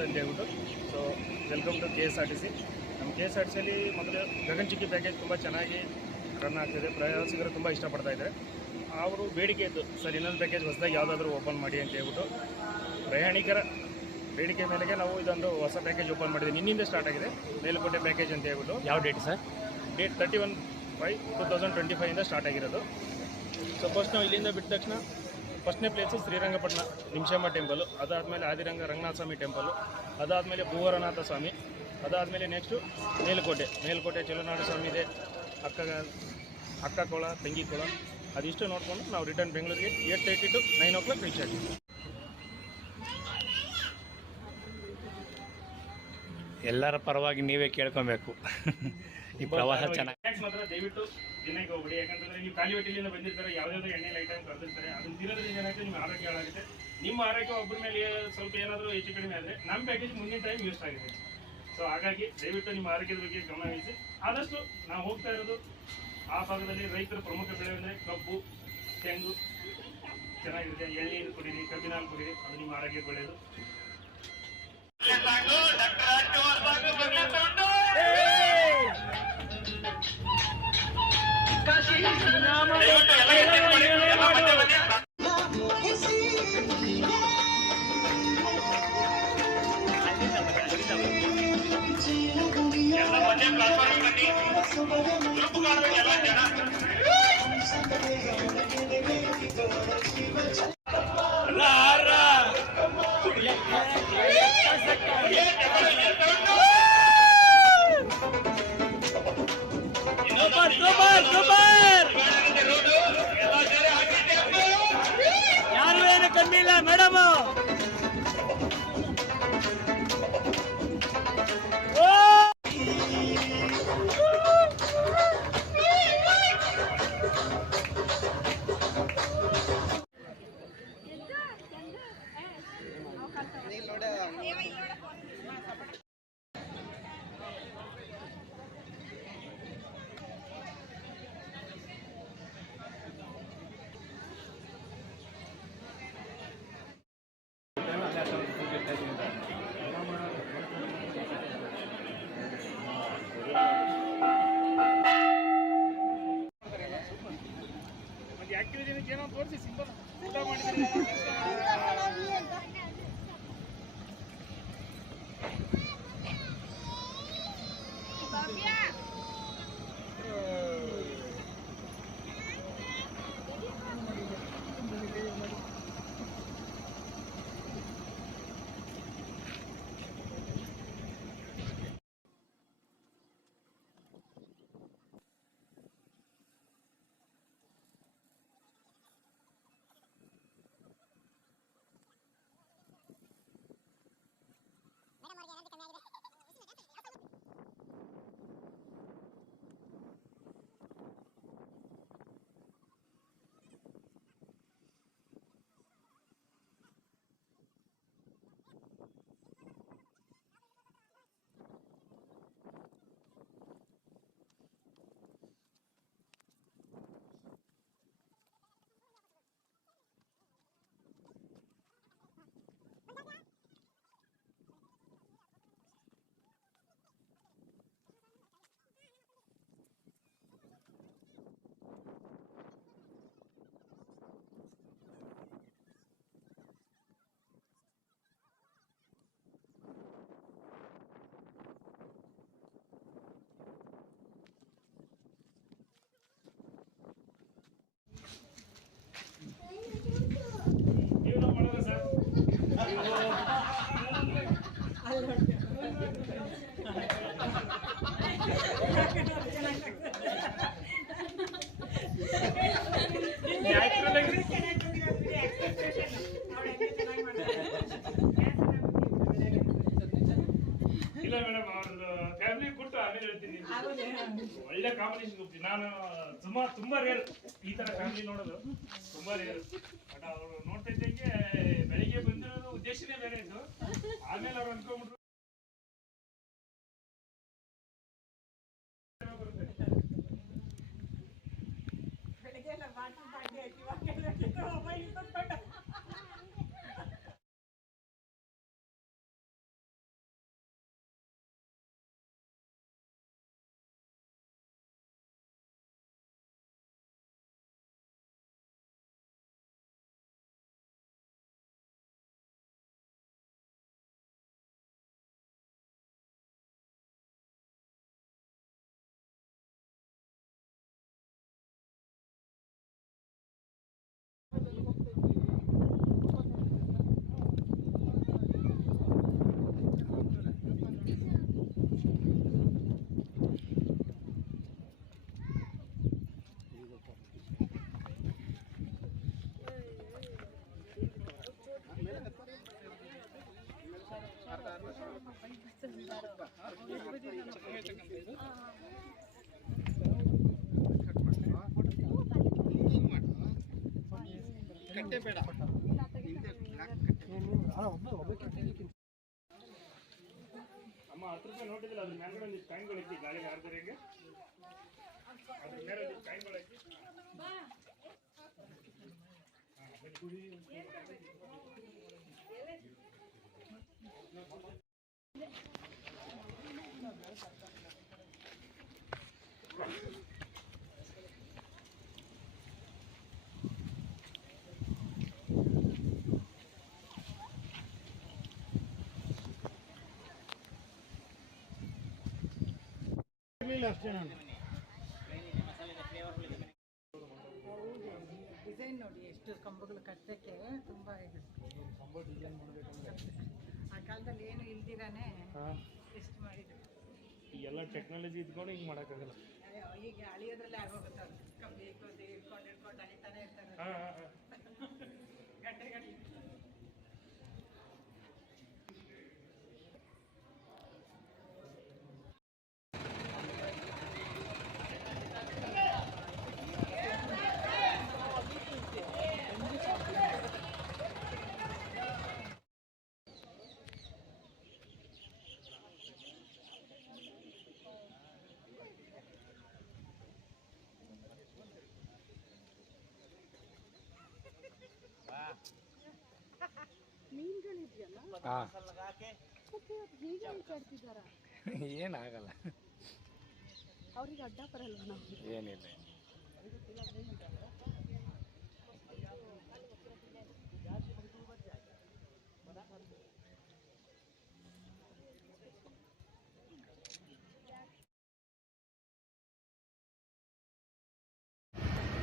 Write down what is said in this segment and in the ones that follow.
ಸ್ವಾಗತ ಅಂತ ಹೇಳ್ಬಿಟ್ಟು. So welcome to KSRTC. ನಮ್ಮ KSRTCಯಲ್ಲಿ ಮೊದಲು ಗಗನಚುಕ್ಕಿ ಪ್ಯಾಕೇಜ್ ತುಂಬ ಚೆನ್ನಾಗಿ ರನ್ ಆಗ್ತಿದೆ, ಪ್ರವಾಸಿಗರು ತುಂಬ ಇಷ್ಟಪಡ್ತಾ ಇದ್ದಾರೆ. ಅವರು ಬೇಡಿಕೆ ಇತ್ತು, ಸರ್ ಇನ್ನೊಂದು ಪ್ಯಾಕೇಜ್ ಹೊಸದಾಗಿ ಯಾವುದಾದ್ರೂ ಓಪನ್ ಮಾಡಿ ಅಂತ ಹೇಳ್ಬಿಟ್ಟು ಪ್ರಯಾಣಿಕರ ಬೇಡಿಕೆ ಮೇಲೆಗೆ ನಾವು ಇದೊಂದು ಹೊಸ ಪ್ಯಾಕೇಜ್ ಓಪನ್ ಮಾಡಿದ್ದೀವಿ. ನಿನ್ನಿಂದ ಸ್ಟಾರ್ಟ್ ಆಗಿದೆ ಮೇಲುಕೋಟೆ ಪ್ಯಾಕೇಜ್ ಅಂತ ಹೇಳ್ಬಿಟ್ಟು. ಯಾವ ಡೇಟ್ ಸರ್? ಡೇಟ್ 31/5/2025 ಸ್ಟಾರ್ಟ್ ಆಗಿರೋದು. ಸೊ ಫಸ್ಟ್ ನಾವು ಇಲ್ಲಿಂದ ಬಿಟ್ಟ ತಕ್ಷಣ ಫಸ್ಟ್ನೇ ಪ್ಲೇಸು ಶ್ರೀರಂಗಪಟ್ಟಣ ನಿಮಿಷಮ್ಮ ಟೆಂಪಲು, ಅದಾದಮೇಲೆ ಆದಿರಂಗ ರಂಗನಾಥ ಸ್ವಾಮಿ ಟೆಂಪಲು, ಅದಾದಮೇಲೆ ಭೂವರನಾಥ ಸ್ವಾಮಿ, ಅದಾದಮೇಲೆ ನೆಕ್ಸ್ಟು ಮೇಲುಕೋಟೆ ಚೆಲುನಾಡು ಸ್ವಾಮಿ ಇದೆ, ಅಕ್ಕಕೋಳ, ತಂಗಿಕೋಳ, ಅದಿಷ್ಟು ನೋಡಿಕೊಂಡು ನಾವು ರಿಟರ್ನ್ ಬೆಂಗಳೂರಿಗೆ 8:30 to 9 o'clock ರೀಚ್ ಆಗಿದ್ವಿ. ಎಲ್ಲರ ಪರವಾಗಿ ನೀವೇ ಕೇಳ್ಕೊಬೇಕು. ಈ ಪ್ರವಾಸ ಚೆನ್ನಾಗಿ ಮಾತ್ರ ದಯವಿಟ್ಟು ತಿನ್ನಕ್ಕೆ ಹೋಗ್ಬಿಡಿ, ಯಾಕಂತಂದ್ರೆ ನೀವು ಖಾಲಿ ಹೊಟ್ಟೆಲಿಂದ ಬಂದಿರ್ತಾರೆ, ಯಾವುದಾದ್ರು ಎಣ್ಣೆಲಿ ಐಟಮ್ ಕರೆದಿರ್ತಾರೆ, ಅದನ್ನ ತಿನ್ನೋದ್ರಿಂದ ಏನಾಗುತ್ತೆ ನಿಮ್ಮ ಆರೋಗ್ಯ ಹಾಳಾಗುತ್ತೆ. ನಿಮ್ಮ ಆರೋಗ್ಯ ಒಬ್ಬರ ಮೇಲೆ ಸ್ವಲ್ಪ ಏನಾದರೂ ಹೆಚ್ಚು ಕಡಿಮೆ ಆದರೆ ನಮ್ಮ ಪ್ಯಾಕೇಜ್ ಮುಂದಿನ ಟೈಮ್ ಯೂಸ್ ಆಗಿದೆ. ಸೊ ಹಾಗಾಗಿ ದಯವಿಟ್ಟು ನಿಮ್ಮ ಆರೋಗ್ಯದ ಬಗ್ಗೆ ಗಮನ ವಹಿಸಿ. ಆದಷ್ಟು ನಾವು ಹೋಗ್ತಾ ಇರೋದು ಆ ಭಾಗದಲ್ಲಿ ರೈತರ ಪ್ರಮುಖ ಬೆಳೆ ಅಂದರೆ ಕಬ್ಬು, ತೆಂಗು ಚೆನ್ನಾಗಿರುತ್ತೆ. ಎಳ್ನೀರು ಕುಡೀರಿ, ಕಬ್ಬಿನ ಹಾಲು ಕುಡೀರಿ, ಅದು ನಿಮ್ಮ ಆರೋಗ್ಯಕ್ಕೆ ಒಳ್ಳೆಯದು. ಯಾರು ಏನು ಕಮ್ಮಿ ಇಲ್ಲ ಮೇಡಮ್. ಆಕ್ಟಿವಿಟಿ ಏನೋ ತೋರಿಸಿ, ಸಿಂಪಲ್ ಊಟ ಮಾಡಿದ್ರೆ ಇಲ್ಲ ಮೇಡಮ್, ಅವ್ರದ್ದು ಫ್ಯಾಮಿಲಿ ಕೊಟ್ಟು ಆಮೇಲೆ ಹೇಳ್ತೀನಿ. ಒಳ್ಳೆ ಕಾಂಬಿನೇಷನ್ ಹೋಗ್ತೀನಿ ನಾನು. ತುಂಬಾ ರೇರ್ ಈ ತರ ಫ್ಯಾಮಿಲಿ ನೋಡೋದು, ತುಂಬಾ ರೇರ್. ಬಟ್ ಅವ್ರು ನೋಡ್ತಾ ಇದ್ದಂಗೆ ಬೆಳಿಗ್ಗೆ ಬಂದಿರೋದು ಉದ್ದೇಶನೇ ಬೇರೆ ಇತ್ತು. ಆಮೇಲೆ ಅವ್ರು ಅನ್ಕೊಂಡ್ಬಿಟ್ರು ಅಮ್ಮ 10 ರೂಪಾಯಿ ನೋಟಿದ್ರೆ ಅದ್ರ ಮೇಲ್ಗಡೆ ಒಂದಿಷ್ಟು ಕಾಯಿನ್ಗಳು ಇತ್ತು ಗಾಳಿಗೆ ಹಾರಿದ್ರಿಗೆ ಅದ್ರ ಮೇಲೆ ಒಂದಿಷ್ಟು ಕಾಯಿನ್ಗಳು ಐತಿ. ಡಿಸೈನ್ ನೋಡಿ ಎಷ್ಟು ಕಂಬಗಳು ಕಟ್ಟಕ್ಕೆ ತುಂಬಾ ಇದೆ. ಆ ಕಾಲದಲ್ಲಿ ಏನು ಇಲ್ದಿರಾನೆ ಎಷ್ಟು ಮಾಡಿದ್ರು. ಎಲ್ಲ ಟೆಕ್ನಾಲಜಿ ಇದ್ಕೊಂಡು ಹಿಂಗೆ ಮಾಡೋಕ್ಕಾಗಲ್ಲ. ಈಗ ಅಳಿಯೋದ್ರಲ್ಲೇ ಆಗೋಗುತ್ತೆ. ಕಂಬಿ ಇಟ್ಕೊಂಡು ಅಳಿತಾನೆ ಇರ್ತಾರೆ ಗಂಟೆ ಗಂಟೆ. ಏನಾಗಲ್ಲ, ಅವ್ರಿಗೆ ಅಡ್ಡ ಬರಲ್ಲ ನಾವು. ಏನಿಲ್ಲ.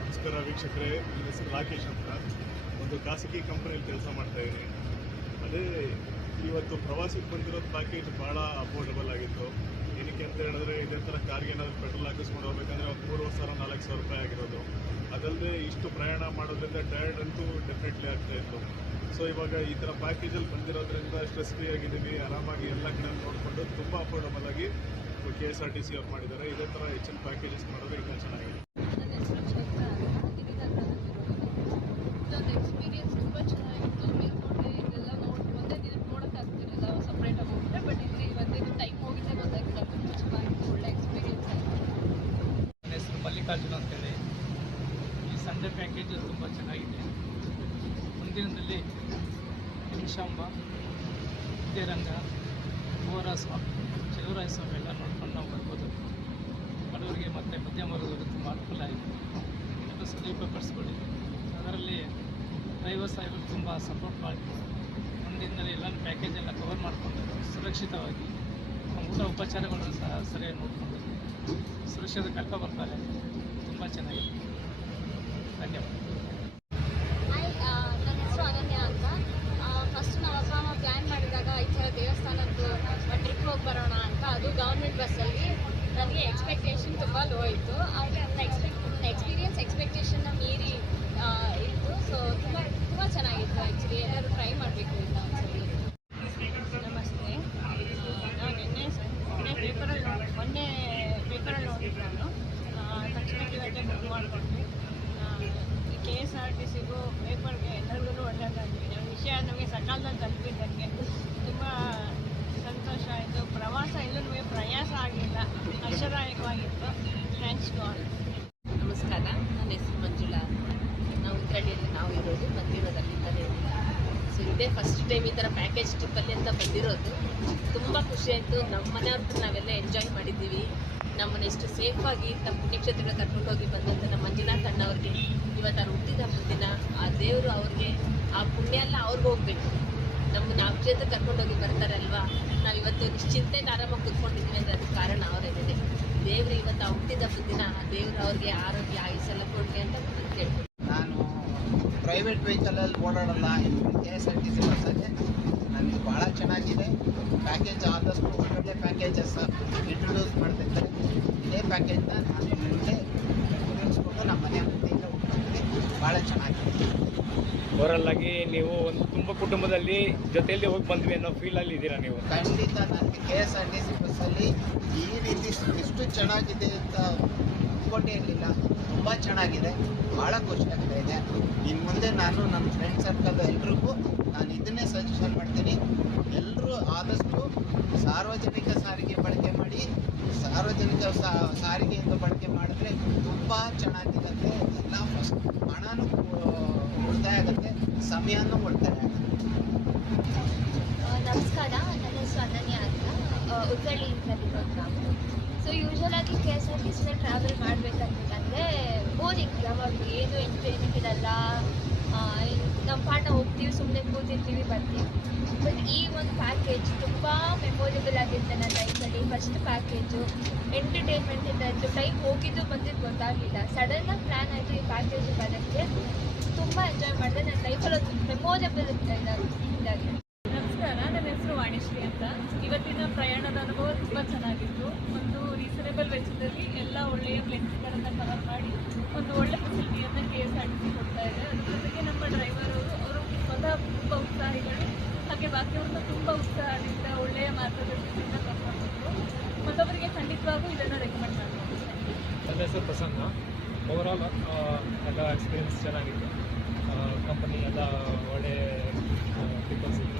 ನಮಸ್ಕಾರ ವೀಕ್ಷಕರೇ, ನನ್ನ ಹೆಸರು ರಾಕೇಶ್ ಅಂತ. ಒಂದು ಖಾಸಗಿ ಕಂಪನಿಯಲ್ಲಿ ಕೆಲಸ ಮಾಡ್ತಾ ಇದ್ದೀನಿ. ಅದೇ ಇವತ್ತು ಪ್ರವಾಸಕ್ಕೆ ಬಂದಿರೋದು ಪ್ಯಾಕೇಜ್ ಭಾಳ ಅಫೋರ್ಡಬಲ್ ಆಗಿತ್ತು. ಏನಕ್ಕೆ ಅಂತ ಹೇಳಿದ್ರೆ, ಇದೇ ಥರ ಕಾರ್ಗೆ ಏನಾದರೂ ಪೆಟ್ರೋಲ್ ಹಾಕಿಸ್ಕೊಂಡು ಹೋಗ್ಬೇಕಂದ್ರೆ ಒಂದು 3,000-4,000 ರೂಪಾಯಿ ಆಗಿರೋದು. ಅದಲ್ಲದೆ ಇಷ್ಟು ಪ್ರಯಾಣ ಮಾಡೋದ್ರಿಂದ ಟಯರ್ಡ್ ಅಂತೂ ಡೆಫಿನೆಟ್ಲಿ ಆಗ್ತಾಯಿತ್ತು. ಸೊ ಇವಾಗ ಈ ಥರ ಪ್ಯಾಕೇಜಲ್ಲಿ ಬಂದಿರೋದ್ರಿಂದ ಸ್ಟ್ರೆಸ್ ಫ್ರೀ ಆಗಿದ್ದೀವಿ, ಆರಾಮಾಗಿ ಎಲ್ಲ ಕಡೆ ನೋಡಿಕೊಂಡು ತುಂಬ ಅಫೋರ್ಡಬಲ್ ಆಗಿ KSRTC ಅವ್ರು ಮಾಡಿದ್ದಾರೆ. ಇದೇ ಥರ ಹೆಚ್ಚಿನ ಪ್ಯಾಕೇಜಸ್ ಮಾಡೋದು ಇನ್ನೂ ಚೆನ್ನಾಗಿದೆ. ನನ್ನ ಹೆಸರು ಚೈತ್ರ ಅಂತ, ಇದೊಂದು ಎಕ್ಸ್ಪೀರಿಯನ್ಸ್ ತುಂಬ ಚೆನ್ನಾಗಿತ್ತು. ಮೇಲ್ಕೋಟೆ ಇದೆಲ್ಲ ಒಂದೇ ದಿನಕ್ಕೆ ನೋಡೋಕ್ಕಾಗ್ತಿರಲಿಲ್ಲ ಸಪ್ರೇಟಾಗಿ ಹೋಗಿದ್ರೆ, ಬಟ್ ಇಲ್ಲಿ ಇವತ್ತಿನ ಟೈಮ್ ಹೋಗಿದ್ದೆ ಗೊತ್ತಾಗಿಲ್ಲ. ತುಂಬ ಚೆನ್ನಾಗಿತ್ತು, ಒಳ್ಳೆ ಎಕ್ಸ್ಪೀರಿಯನ್ಸ್ ಆಯಿತು. ನನ್ನ ಹೆಸರು ಮಲ್ಲಿಕಾರ್ಜುನ ಅಂತೇಳಿ. ಈ ಸಂಡೇ ಪ್ಯಾಕೇಜ್ ತುಂಬ ಚೆನ್ನಾಗಿದೆ. ಒಂದಿನದಲ್ಲಿ ನಿಮಿಷಾಂಬ, ವಿದ್ಯಾರಂಗ, ಗೋರಾಸ್ವಾಮಿ, ಚಲುವರಾಯ ಸ್ವಾಮಿ ಎಲ್ಲ ನೋಡ್ಕೊಂಡು ನಾವು ಬರ್ಬೋದು. ಬಡವರಿಗೆ ಮತ್ತು ಮಧ್ಯಮ ವರ್ಗದವರು ತುಂಬ ಅನುಕೂಲ ಆಗಿದೆ. ಎಲ್ಲ ಸದುಪಯೋಗಪಡಿಸ್ಕೊಳ್ಳಿ. ಅದರಲ್ಲಿ ಡ್ರೈವರ್ ಸಾಹೇಬರು ತುಂಬ ಸಪೋರ್ಟ್ ಮಾಡಿ ಒಂದಿನದಲ್ಲಿ ಎಲ್ಲ ಪ್ಯಾಕೇಜೆಲ್ಲ ಕವರ್ ಮಾಡಿಕೊಂಡು ಸುರಕ್ಷಿತವಾಗಿ ಊಟ ಉಪಚಾರಗಳನ್ನು ಸಹ ಸರಿಯಾಗಿ ನೋಡಿಕೊಂಡು ಸುರಕ್ಷಿತ ಕರ್ಕೊ ಬರ್ತಾರೆ. ತುಂಬ ಚೆನ್ನಾಗಿದೆ. ಧನ್ಯವಾದ. ನನ್ನ ಹೆಸರು ಅನನ್ಯ ಅಂತ. ಫಸ್ಟ್ ನಾವು ಅಪ್ಪ ಅಮ್ಮ ಪ್ಲ್ಯಾನ್ ಮಾಡಿದಾಗ ಈ ಥರ ದೇವಸ್ಥಾನದ್ದು ಟ್ರಿಪ್ ಹೋಗಿ ಬರೋಣ ಅಂತ, ಅದು ಗೌರ್ಮೆಂಟ್ ಬಸ್ಸಲ್ಲಿ. ನನಗೆ ಎಕ್ಸ್ಪೆಕ್ಟೇಷನ್ ತುಂಬ ಲೋ ಇತ್ತು, ಆದರೆ ನನ್ನ ಎಕ್ಸ್ಪೆಕ್ಟೇಷನ್ನ ಮೀರಿ ಇತ್ತು. ಸೊ ತುಂಬ ಚೆನ್ನಾಗಿತ್ತು. ಆ್ಯಕ್ಚುಲಿ ಎಲ್ಲರೂ ಟ್ರೈ ಮಾಡಬೇಕು ಅಂತ ಒಂದ್ಸಲಿ. ನಮಸ್ತೆ. ನಾನು ಮೊನ್ನೆ ಪೇಪರಲ್ಲಿ ನೋಡಿದ್ದು ನಾನು. ತಕ್ಷಣಕ್ಕೆ ಇವತ್ತೇ ಬುಕ್ ಮಾಡಿಕೊಂಡು ಈ KSRTCಗೂ ಪೇಪರ್ಗೆ ಎಲ್ಲರಿಗೂ ಒಳ್ಳೆಯದಾಗಿದೆ. ನಮ್ಮ ವಿಷಯ ನಮಗೆ ಸಕಾಲದಲ್ಲಿ ತಲುಪಿದ್ದಕ್ಕೆ ತುಂಬ ಸಂತೋಷ ಆಯಿತು. ಪ್ರವಾಸ ಎಲ್ಲೂ ಪ್ರಯಾಸ ಆಗಿಲ್ಲ, ಹರ್ಷದಾಯಕವಾಗಿತ್ತು. Thanks to all. ನಮಸ್ಕಾರ, ನನ್ನ ಹೆಸರು ಮಂಜುಳಾ ಅಂತ. ನಾವು ಉತ್ತರಳ್ಳಿಯಲ್ಲಿ ನಾವು ಇರೋದು, ಬಂದಿರೋದು ಅಲ್ಲಿಂದಲೇ. ಸೊ ಇದೇ ಫಸ್ಟ್ ಟೈಮ್ ಈ ಥರ ಪ್ಯಾಕೇಜ್ ಟ್ರಿಪ್ಪಲ್ಲಿ ಅಂತ ಬಂದಿರೋದು. ತುಂಬ ಖುಷಿ ಆಯಿತು. ನಮ್ಮ ಮನೆಯವ್ರದ್ದು ನಾವೆಲ್ಲ ಎಂಜಾಯ್ ಮಾಡಿದ್ದೀವಿ. ನಮ್ಮನ್ನು ಎಷ್ಟು ಸೇಫಾಗಿ ನಮ್ಮ ಪುಣ್ಯಕ್ಷೇತ್ರಗಳು ಕರ್ಕೊಂಡೋಗಿ ಬಂದಂಥ ನಮ್ಮ ಮಂಜುನಾಥ್ ಅಣ್ಣವ್ರಿಗೆ ಇವತ್ತು ಅವ್ರು ಹುಟ್ಟಿದ ಹಬ್ಬದ ದಿನ, ಆ ದೇವರು ಅವ್ರಿಗೆ ಆ ಪುಣ್ಯ ಎಲ್ಲ ಅವ್ರಿಗೆ ಹೋಗ್ಬೇಕು. ನಮ್ಮನ್ನು ಆ ಕ್ಷೇತ್ರ ಕರ್ಕೊಂಡೋಗಿ ಬರ್ತಾರಲ್ವಾ, ನಾವು ಇವತ್ತು ನಿಶ್ಚಿಂತೆಯಿಂದ ಆರಾಮಾಗಿ ಕೂತ್ಕೊಂಡಿದ್ದೀವಿ ಅಂದರೆ ಅದಕ್ಕೆ ಕಾರಣ ಅವರೇನೆ. ದೇವರು ಇವತ್ತು ಆ ಹುಟ್ಟಿದ ಹಬ್ಬದ ದಿನ ದೇವರು ಅವ್ರಿಗೆ ಆರೋಗ್ಯ ಆಯುಸ್ಸೆಲ್ಲ ಕೊಡಲಿ ಅಂತ ಕೇಳ್ತೀನಿ. ನಾನು ಪ್ರೈವೇಟ್ ವೆಹಿಕಲಲ್ಲಿ ಓಡಾಡಲ್ಲ. KSRTC ಬಸ್ಸಲ್ಲಿ ನನಗೆ ಭಾಳ ಚೆನ್ನಾಗಿದೆ. ಪ್ಯಾಕೇಜ್ ಆದಷ್ಟು ಒಳ್ಳೆ ಪ್ಯಾಕೇಜಸ್ ಇಂಟ್ರೊಡ್ಯೂಸ್ ಮಾಡ್ತಿರ್ತಾರೆ. ಇದೇ ಪ್ಯಾಕೇಜ್ನ ನಾನು ನಿಮಗೆ ಉಪಯೋಗಿಸ್ಕೊಂಡು ನಮ್ಮ ಮನೆ ವತಿಯಿಂದ ಹೋಗ್ತಿದ್ದೀನಿ. ಭಾಳ ಚೆನ್ನಾಗಿದೆ. ಓವರಲ್ ಆಗಿ ನೀವು ಒಂದು ತುಂಬ ಕುಟುಂಬದಲ್ಲಿ ಜೊತೆಯಲ್ಲಿ ಹೋಗಿ ಬಂದ್ವಿ ಅನ್ನೋ ಫೀಲಲ್ಲಿ ಇದ್ದೀರಾ ನೀವು? ಖಂಡಿತ ನನಗೆ KSRTC ಬಸ್ಸಲ್ಲಿ ಈ ರೀತಿ ಇಷ್ಟು ಚೆನ್ನಾಗಿದೆ ಅಂತ ಅಂದ್ಕೊಂಡೇ ಇರಲಿಲ್ಲ. ತುಂಬ ಚೆನ್ನಾಗಿದೆ, ಭಾಳ ಖುಷಿ ಆಗ್ತಾ ಇದೆ. ಇನ್ನು ಮುಂದೆ ನಾನು ನಮ್ಮ ಫ್ರೆಂಡ್ ಸರ್ಕಲ್ ಎಲ್ರಿಗೂ ನಾನು ಇದನ್ನೇ ಸಜೆಷನ್ ಮಾಡ್ತೀನಿ, ಎಲ್ಲರೂ ಆದಷ್ಟು ಸಾರ್ವಜನಿಕ ಸಾರಿಗೆ ಬಳಕೆ ಮಾಡಿ. ಸಾರ್ವಜನಿಕ ಸಾರಿಗೆಯಿಂದ ಬಳಕೆ ಮಾಡಿದ್ರೆ ತುಂಬ ಚೆನ್ನಾಗಿರುತ್ತೆ. ಎಲ್ಲ ಫಸ್ಟ್ ಹಣನೂ ಉಳಿತಾಯ ಆಗುತ್ತೆ, ಸಮಯನೂ ಉಳಿತಾಯ ಆಗುತ್ತೆ. ನಮಸ್ಕಾರ, ನನ್ನ ಹೆಸರು ಅನನ್ಯ ಅಂತ, ಉತ್ತಳ್ಳಿಯಿಂದ ಇರೋದು ನಾವು. ಸೊ ಯೂಶಲಾಗಿ KSRTC ಟ್ರಾವೆಲ್ ಮಾಡಬೇಕಂತಂದರೆ ಬೋರಿಂಗ್, ಯಾವಾಗ ಏನು ಎಂಟರ್ಟೈನ್ಮೆಂಟ್ ಇರಲ್ಲ, ನಮ್ಮ ಪಾಠ ಹೋಗ್ತೀವಿ, ಸುಮ್ಮನೆ ಕೂತಿರ್ತೀವಿ, ಬರ್ತೀವಿ. ಬಟ್ ಈ ಒಂದು ಪ್ಯಾಕೇಜ್ ತುಂಬ ಮೆಮೊರೇಬಲ್ ಆಗಿರುತ್ತೆ ನನ್ನ ಲೈಫಲ್ಲಿ. ಫಸ್ಟ್ ಪ್ಯಾಕೇಜು ಎಂಟರ್ಟೈನ್ಮೆಂಟ್ ಇದ್ದಾಯಿತು, ಟೈಮ್ ಹೋಗಿದ್ದು ಬಂದಿದ್ದು ಗೊತ್ತಾಗಲಿಲ್ಲ. ಸಡನ್ನಾಗಿ ಪ್ಲ್ಯಾನ್ ಆಯಿತು ಈ ಪ್ಯಾಕೇಜ್ ಬರೋಕ್ಕೆ, ತುಂಬ ಎಂಜಾಯ್ ಮಾಡಿದೆ. ನನ್ನ ಲೈಫಲ್ಲಿ ಅದು ಮೆಮೊರೇಬಲ್ ಇದಾಗಿದೆ. ನಮಸ್ಕಾರ, ನನ್ನ ಹೆಸರು ವಾಣಿಶ್ರೀ ಅಂತ. ಇವತ್ತಿನ ಪ್ರಯಾಣದ ಅನುಭವ ತುಂಬ ಚೆನ್ನಾಗಿತ್ತು. ಒಂದು ರೀಸನೇಬಲ್ ವೆಚ್ಚದಲ್ಲಿ ಎಲ್ಲ ಒಳ್ಳೆಯ ಪ್ಲೇಸ್ಗಳನ್ನು ಕವರ್ ಮಾಡಿ ಒಂದು ಒಳ್ಳೆ ಫೆಸಿಲಿಟಿಯನ್ನು KSRTC ಕೊಡ್ತಾ ಇದೆ. ಅದ್ರ ಜೊತೆಗೆ ನಮ್ಮ ಡ್ರೈವರ್ ಅವರು ಸ್ವತಃ ತುಂಬ ಉತ್ಸಾಹಿಗಳು, ಹಾಗೆ ಬಾಕಿಯವ್ರನ್ನ ತುಂಬ ಉತ್ಸಾಹದಿಂದ ಒಳ್ಳೆಯ ಮಾರ್ಗದರ್ಶನದಿಂದ ಕರ್ಕೊಂಡ್ಬಂದರು. ಮತ್ತೊಬ್ಬರಿಗೆ ಖಂಡಿತವಾಗೂ ಇದನ್ನು ರೆಕಮೆಂಡ್ ಮಾಡ್ತೀನಿ. ನನ್ನ ಹೆಸರು ಪ್ರಸನ್ನ. ಓವರಾಲ್ ಎಲ್ಲ ಎಕ್ಸ್ಪೀರಿಯನ್ಸ್ ಚೆನ್ನಾಗಿತ್ತು. ಕಂಪನಿ ಎಲ್ಲ ಒಳ್ಳೆ ಪೀಪಲ್ಸ್ ಇತ್ತು.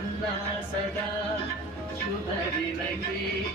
ಉಲ್ಲಾಸದ ಶುಭ ದಿನವೇ